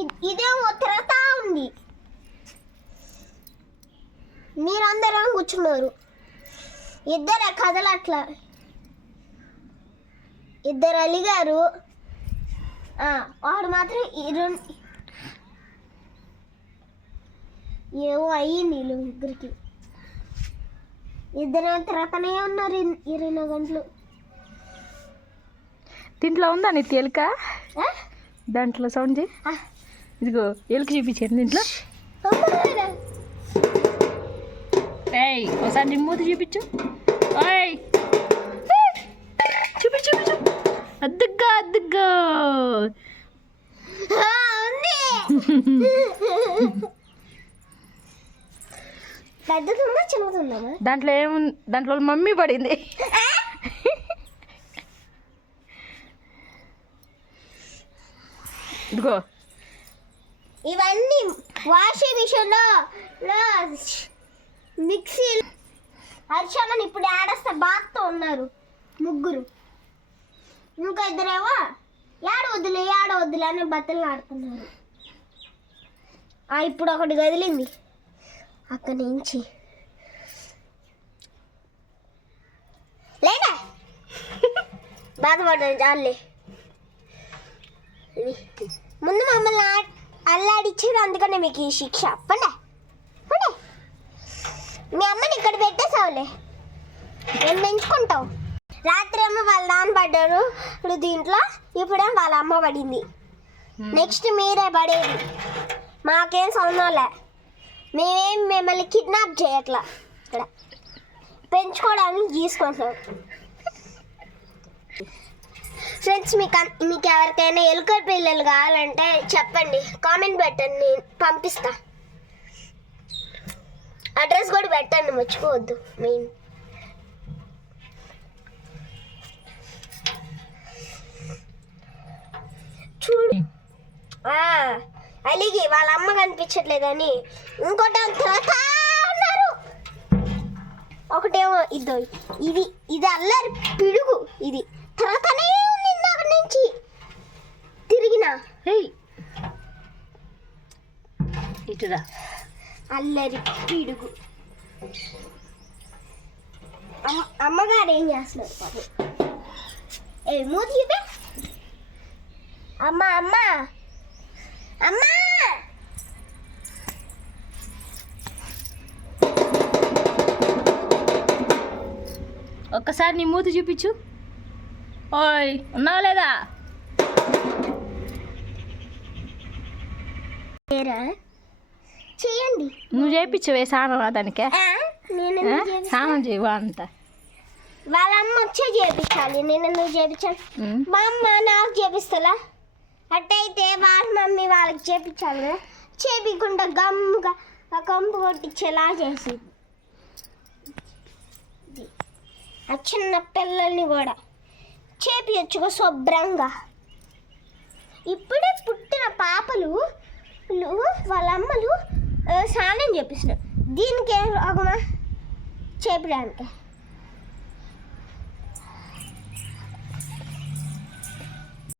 ఇదేమో తిరగతా ఉంది. మీరందరం కూర్చున్నారు. ఇద్దరు కదలట్లా ఇద్దరు అలిగారు. వాడు మాత్రం రెండు ఏమో అయ్యింది వీళ్ళు ముగ్గురికి. ఇద్దరు తిరగతనే ఉన్నారు ఇరవై నాలుగు గంటలు. దీంట్లో ఉందా నీ ఎలుక ఆ? దాంట్లో సౌండ్ ఇదిగో ఎలుక చూపించాను దీంట్లో. అమ్మగారా. ఏయ్ ఒకసారి నీ మూతి చూపించు. ఓయ్ ఏయ్, చూపించు చూపించు. అద్దుగా అద్దుగా ఆ, ఉంది. పెద్దదుందా చిన్నదుందమ్మా దాంట్లో ఏము దాంట్లో మమ్మీ పడింది. ఇదిగో. ఇవన్నీ వాషింగ్ మిషన్లో మిక్సీ హర్షమని ఇప్పుడు ఆడేస్తే బాత్తో ఉన్నారు ముగ్గురు. ఇంకా ఇద్దరేమో ఏడ వద్దులే ఏడ వద్దులే అని బట్టలు ఆడుతున్నారు. ఇప్పుడు ఒకటి కదిలింది. అక్కడి నుంచి. లేదా బాధపడ్డాను చాలే ముందు మా అల్లాడిచ్చారు అందుకనే మీకు ఈ శిక్ష. పండే. పండే. మీ అమ్మని ఇక్కడ పెట్టేసావులే నేను పెంచుకుంటావు? రాత్రి ఏమో వాళ్ళ నాన్న పడ్డారు. ఇప్పుడు దీంట్లో ఇప్పుడేమో వాళ్ళ అమ్మ పడింది. నెక్స్ట్ మీరే పడేది. మాకేం సౌందంలే మేమేం మిమ్మల్ని కిడ్నాప్ చేయట్లా. ఇక్కడ. పెంచుకోవడానికి తీసుకుంటాం ఫ్రెండ్స్ మీకు మీకు ఎవరికైనా ఎలుక పిల్లలు కావాలంటే చెప్పండి. కామెంట్ పెట్టండి నేను పంపిస్తా. అడ్రస్ కూడా పెట్టండి మర్చిపోవద్దు. మెయిన్ చూడు. అలిగి వాళ్ళ అమ్మ కనిపించట్లేదని ఇంకోటి ఉన్నారు ఒకటేమో ఇదో ఇది ఇది అల్లరి పిడుగు ఇది తిరుగుతానే ఉంది ఇందాక నుంచి తిరిగిన ఏయ్ ఇటురా అల్లరి పిడుగు. అమ్మ- అమ్మగారు ఏం చేస్తున్నారు పాపం? ఏ మూతి చూపే. అమ్మ అమ్మ. అమ్మా! ఒక్కసారి నీ మూతి చూపించు. ఓయ్ ఉన్నావా లేదా? చేయండి. నువ్వు చేయించవే స్నానం దానికే? స్నానం చేయవా అంత? వాళ్ళ అమ్మ వచ్చే చేపించాలి నేను చేపించాను ఉమ్. మా అమ్మ నాకు చేపిస్తలా? అట్టయితే వాళ్ళ మమ్మీ వాళ్ళకి చేపించాలి చేపించకుండా గమ్ముగా ఆ కంపు కొట్టించేలా చేసి ఆ చిన్న పిల్లల్ని కూడా చేపించచ్చుగా శుభ్రంగా. ఇప్పుడే పుట్టిన పాపలు వాళ్ళ అమ్మలు స్నానం చేపిస్తున్నారు దీనికి ఏం రోగమా చేపడానికి